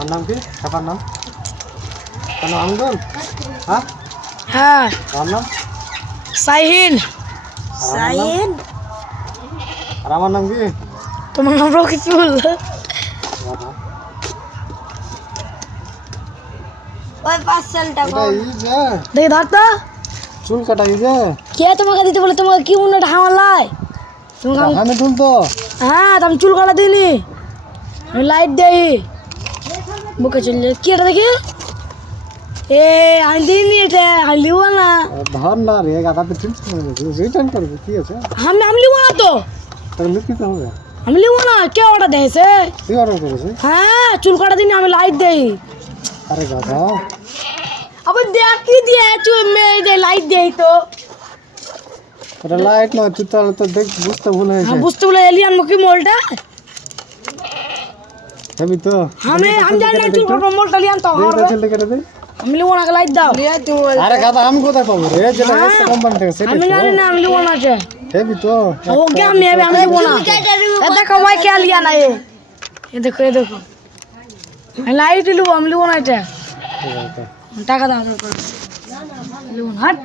আর নাম কি কাকার নাম? কেন আঙ্গুল? হ্যাঁ হ্যাঁ আমার নাম সাইহিন। সাইহিন। আর আমার নাম কি? তোমার নাম রকিবুল। ওই পার্সেলটা এটা এই যে দেখি ধরতো চুল কাটা এই যে কে তোমাকে দিতে বলে? তোমাকে কি মনে হামালাই তোমাকে আমি তুলতো। হ্যাঁ তো আমি চুল কাটা দিইনি, আমি লাইট দেই বুকে চলে কি এটা দেখি এ আমি দিইনি, এটা আমি লিব না। ধর না রে গাদাতে ঠিক রিটার্ন করবো কি আছে? আমি লিব না তো, তাহলে লিখিতে হবে। আমি লিব না। কে অর্ডার দিয়েছে? তুই অর্ডার করেছিস? হ্যাঁ চুল কাটা দিইনি, আমি লাইট দেই। আরে গাদা আবার দেখ কি দিয়ে চুল মেয়ে লাইট দেই তো। এটা লাইট নয়, তুই তাহলে তো দেখ বুঝতে ভুল হয়েছে। হ্যাঁ বুঝতে বলে এলিয়ান মুখী মোলটা হেবি তো আমি জানি না চুল কাটা মোলটা লিয়ান তো হবে। চুল কেটে দে। আমি লিব না, লাইট দাও। আরে গাদা আমি কোথায় পাবো রে? যেটা এসে কোম্পানি থেকে সেটা আমি জানি না, আমি লিব না। হেবি তো ওকে আমি লিব না। এ দেখো ভাই কে লিয়া না এ দেখো এ দেখো লাইট লিব, আমি লিব না। এটা টাকা দাও লিব না। হাট